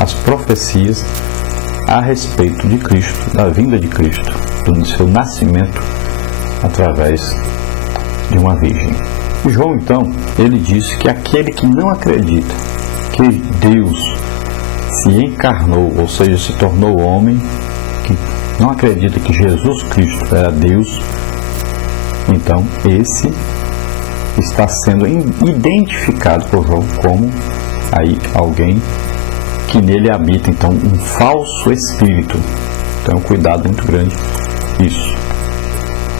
as profecias a respeito de Cristo, da vinda de Cristo, do seu nascimento através de uma virgem. E João, então, ele disse que aquele que não acredita que Deus se encarnou, ou seja, se tornou homem, que não acredita que Jesus Cristo era Deus, então esse está sendo identificado por João como aí alguém que nele habita, então, um falso espírito. Então, um cuidado muito grande isso.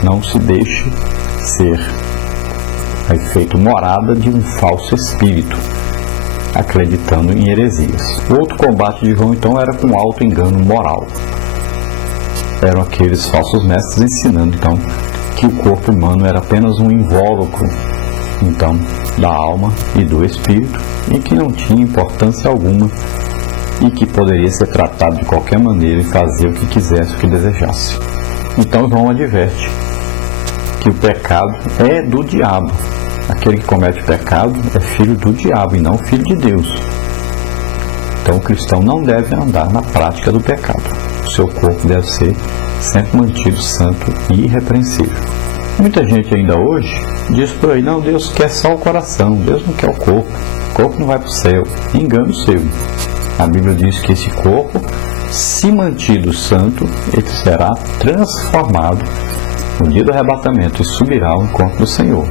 Não se deixe ser feito morada de um falso espírito, acreditando em heresias. O outro combate de João, então, era com alto engano moral. Eram aqueles falsos mestres ensinando, então, que o corpo humano era apenas um invólucro, então, da alma e do espírito, e que não tinha importância alguma e que poderia ser tratado de qualquer maneira e fazer o que quisesse, o que desejasse. Então João adverte que o pecado é do diabo. Aquele que comete pecado é filho do diabo e não filho de Deus. Então o cristão não deve andar na prática do pecado. O seu corpo deve ser sempre mantido santo e irrepreensível. Muita gente ainda hoje diz por aí, não, Deus quer só o coração, Deus não quer o corpo não vai para o céu. Engano seu. A Bíblia diz que esse corpo, se mantido santo, ele será transformado no dia do arrebatamento e subirá ao encontro do Senhor.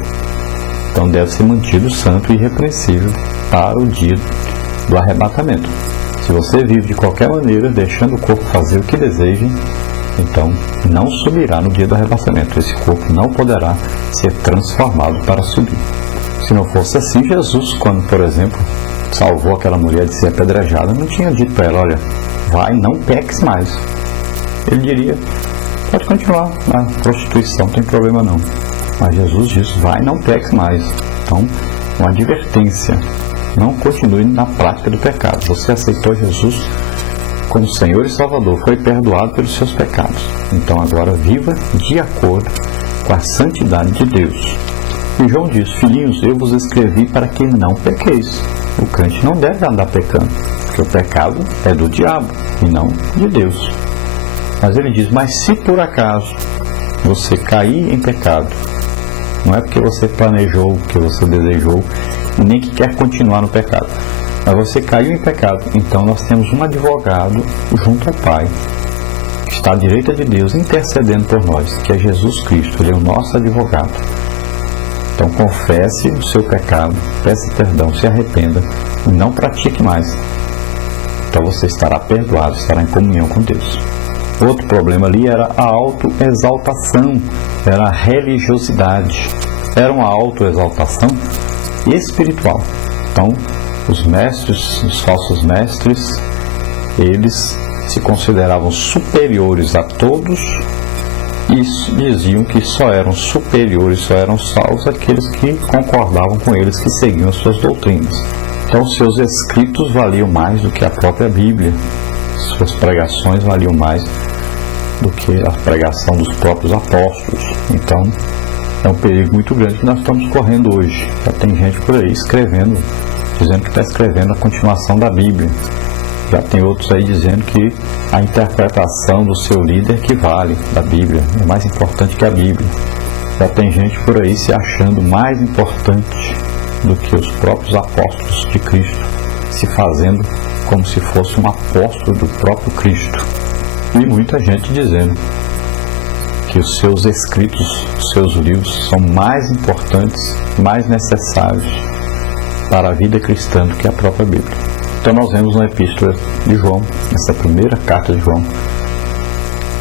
Então deve ser mantido santo e irrepreensível para o dia do arrebatamento. Se você vive de qualquer maneira, deixando o corpo fazer o que deseja, então não subirá no dia do arrebatamento. Esse corpo não poderá ser transformado para subir. Se não fosse assim, Jesus, quando, por exemplo, salvou aquela mulher de ser apedrejada, não tinha dito para ela, olha, vai, não peques mais. Ele diria, pode continuar na prostituição, não tem problema não. Mas Jesus diz, vai, não peques mais. Então, uma advertência, não continue na prática do pecado. Você aceitou Jesus como Senhor e Salvador, foi perdoado pelos seus pecados. Então agora viva de acordo com a santidade de Deus. E João diz, filhinhos, eu vos escrevi para que não pequeis. O crente não deve andar pecando, porque o pecado é do diabo e não de Deus. Mas ele diz, mas se por acaso você cair em pecado, não é porque você planejou, que você desejou, nem que quer continuar no pecado, mas você caiu em pecado, então nós temos um advogado junto ao Pai, que está à direita de Deus, intercedendo por nós, que é Jesus Cristo, ele é o nosso advogado. Então confesse o seu pecado, peça perdão, se arrependa e não pratique mais. Então você estará perdoado, estará em comunhão com Deus. Outro problema ali era a autoexaltação, era a religiosidade, era uma autoexaltação espiritual. Então os mestres, os falsos mestres, eles se consideravam superiores a todos e diziam que só eram superiores, só eram salvos aqueles que concordavam com eles, que seguiam as suas doutrinas. Então seus escritos valiam mais do que a própria Bíblia, suas pregações valiam mais do que a pregação dos próprios apóstolos. Então é um perigo muito grande que nós estamos correndo hoje. Já tem gente por aí escrevendo, dizendo que está escrevendo a continuação da Bíblia. Já tem outros aí dizendo que a interpretação do seu líder que vale da Bíblia é mais importante que a Bíblia. Já tem gente por aí se achando mais importante do que os próprios apóstolos de Cristo, se fazendo como se fosse um apóstolo do próprio Cristo. E muita gente dizendo que os seus escritos, os seus livros são mais importantes, mais necessários para a vida cristã do que a própria Bíblia. Então nós vemos na epístola de João, nessa primeira carta de João,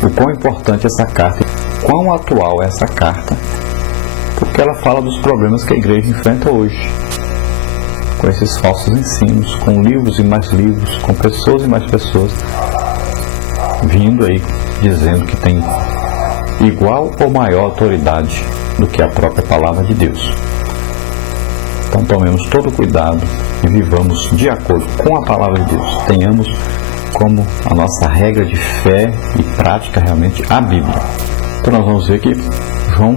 o quão importante essa carta, quão atual é essa carta, porque ela fala dos problemas que a igreja enfrenta hoje, com esses falsos ensinos, com livros e mais livros, com pessoas e mais pessoas, vindo aí dizendo que tem igual ou maior autoridade do que a própria palavra de Deus. Então tomemos todo cuidado e vivamos de acordo com a palavra de Deus. Tenhamos como a nossa regra de fé e prática realmente a Bíblia. Então nós vamos ver que João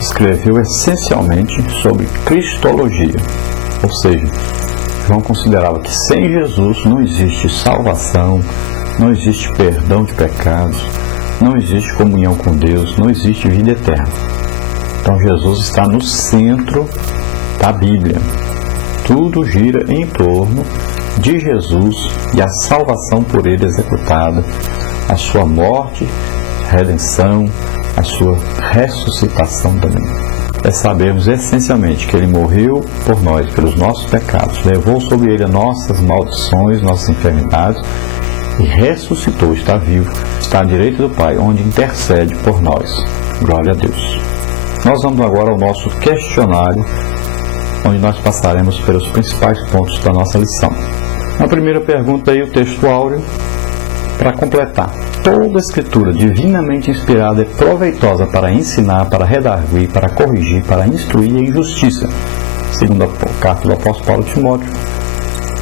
escreveu essencialmente sobre cristologia, ou seja, João considerava que sem Jesus não existe salvação, não existe perdão de pecados, não existe comunhão com Deus, não existe vida eterna. Então Jesus está no centro da Bíblia. Tudo gira em torno de Jesus e a salvação por ele executada, a sua morte, redenção, a sua ressuscitação também. É sabermos essencialmente que ele morreu por nós, pelos nossos pecados, levou sobre ele as nossas maldições, nossas enfermidades e ressuscitou, está vivo, está à direita do Pai, onde intercede por nós. Glória a Deus. Nós vamos agora ao nosso questionário, onde nós passaremos pelos principais pontos da nossa lição. Na primeira pergunta aí, o texto áureo, para completar. Toda a escritura divinamente inspirada é proveitosa para ensinar, para redarguir, para corrigir, para instruir em justiça. Segunda carta do apóstolo Paulo a Timóteo,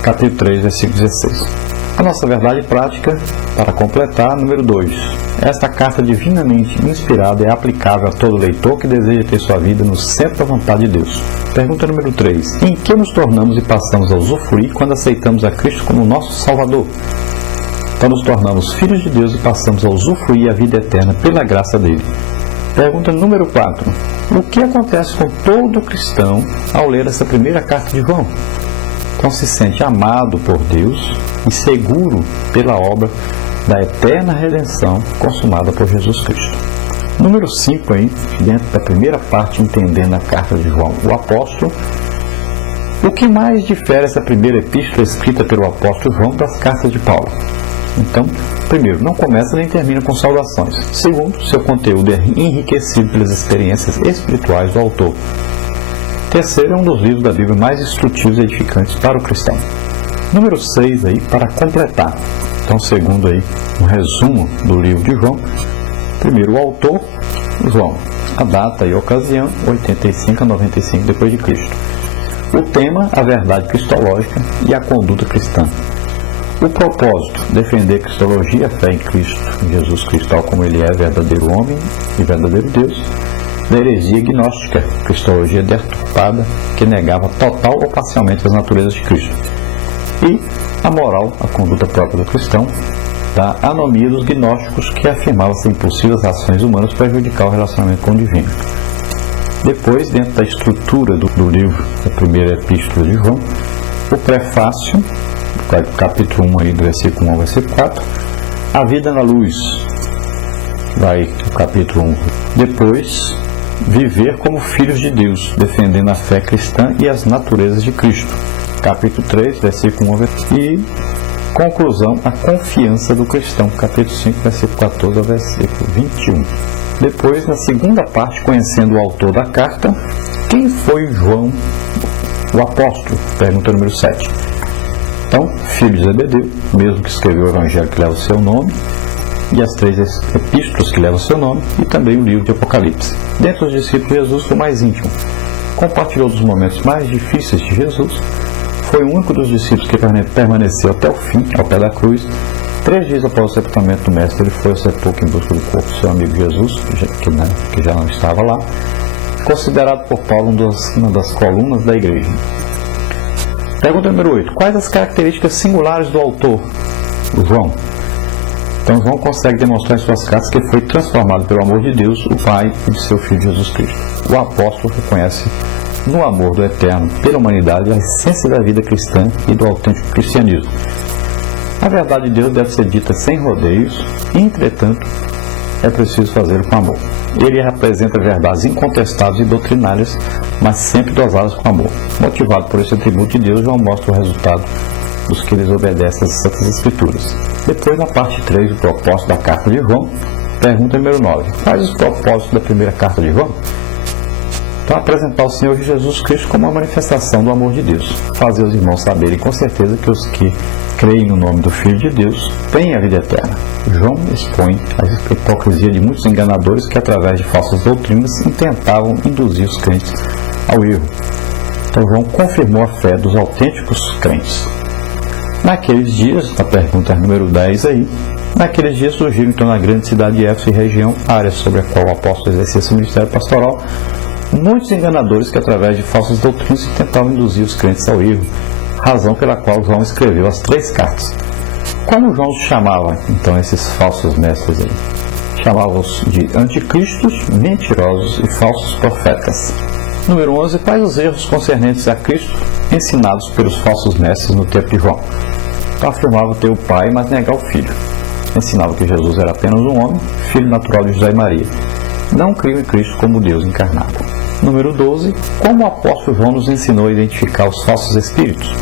capítulo 3, versículo 16. A nossa verdade prática, para completar, número 2. Esta carta divinamente inspirada é aplicável a todo leitor que deseja ter sua vida no centro da vontade de Deus. Pergunta número 3. Em que nos tornamos e passamos a usufruir quando aceitamos a Cristo como nosso Salvador? Então nos tornamos filhos de Deus e passamos a usufruir a vida eterna pela graça dele. Pergunta número 4. O que acontece com todo cristão ao ler essa primeira carta de João? Então se sente amado por Deus e seguro pela obra da eterna redenção consumada por Jesus Cristo. Número 5 aí, dentro da primeira parte, entendendo a carta de João, o apóstolo. O que mais difere essa primeira epístola escrita pelo apóstolo João das cartas de Paulo? Então, primeiro, não começa nem termina com saudações. Segundo, seu conteúdo é enriquecido pelas experiências espirituais do autor. Terceiro, é um dos livros da Bíblia mais instrutivos e edificantes para o cristão. Número 6 aí, para completar. Então, segundo aí, um resumo do livro de João. Primeiro, o autor, João. A data e ocasião, 85 a 95 depois de Cristo. O tema, a verdade cristológica e a conduta cristã. O propósito, defender a cristologia, a fé em Cristo, em Jesus Cristo, tal como ele é verdadeiro homem e verdadeiro Deus. Da heresia gnóstica, cristologia deturpada, que negava total ou parcialmente as naturezas de Cristo. E a moral, a conduta própria do cristão, da anomia dos gnósticos, que afirmava ser impossível as ações humanas prejudicar o relacionamento com o divino. Depois, dentro da estrutura do livro, da primeira epístola de João, o prefácio, capítulo 1 aí, do versículo 1 ao versículo 4, a vida na luz, vai o capítulo 1. Depois, viver como filhos de Deus, defendendo a fé cristã e as naturezas de Cristo, capítulo 3, versículo 1 ao versículo 4. E conclusão, a confiança do cristão, capítulo 5, versículo 14 ao versículo 21. Depois, na segunda parte, conhecendo o autor da carta, quem foi João, o apóstolo? Pergunta número 7. Então, filho de Zebedeu, mesmo que escreveu o evangelho que leva o seu nome, e as 3 epístolas que levam o seu nome, e também o livro de Apocalipse. Dentre os discípulos de Jesus, foi o mais íntimo. Compartilhou dos momentos mais difíceis de Jesus. Foi o único dos discípulos que permaneceu até o fim, ao pé da cruz. 3 dias após o sepultamento do Mestre, ele foi ao sepulcro em busca do corpo do seu amigo Jesus, que já não estava lá, considerado por Paulo uma das colunas da igreja. Pergunta número 8. Quais as características singulares do autor, João? Então, João consegue demonstrar em suas cartas que foi transformado pelo amor de Deus, o Pai, e de seu Filho Jesus Cristo. O apóstolo reconhece no amor do Eterno pela humanidade a essência da vida cristã e do autêntico cristianismo. A verdade de Deus deve ser dita sem rodeios, entretanto, é preciso fazê-lo com amor. Ele representa verdades incontestáveis e doutrinárias, mas sempre dosadas com amor. Motivado por esse atributo de Deus, João mostra o resultado dos que eles obedecem às Santas Escrituras. Depois, na parte 3, o propósito da carta de João, pergunta número 9. Quais os propósitos da primeira carta de João? Então, apresentar o Senhor Jesus Cristo como uma manifestação do amor de Deus. Fazer os irmãos saberem com certeza que os que creem no nome do Filho de Deus têm a vida eterna. João expõe a hipocrisia de muitos enganadores que, através de falsas doutrinas, intentavam induzir os crentes ao erro. Então, João confirmou a fé dos autênticos crentes. Naqueles dias, a pergunta número 10 aí, naqueles dias surgiram então na grande cidade de Éfeso e região, áreas sobre a qual o apóstolo exercia seu ministério pastoral, muitos enganadores que, através de falsas doutrinas, tentavam induzir os crentes ao erro, razão pela qual João escreveu as 3 cartas. Como João chamava, então, esses falsos mestres aí? Chamava-os de anticristos, mentirosos e falsos profetas. Número 11. Quais os erros concernentes a Cristo ensinados pelos falsos mestres no tempo de João? Então, afirmava ter o Pai, mas negar o Filho. Ensinava que Jesus era apenas um homem, filho natural de José e Maria. Não criam em Cristo como Deus encarnado. Número 12. Como o apóstolo João nos ensinou a identificar os falsos espíritos?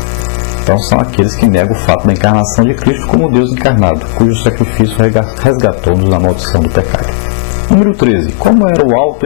Então, são aqueles que negam o fato da encarnação de Cristo como Deus encarnado, cujo sacrifício resgatou-nos da maldição do pecado. Número 13. Como era o alto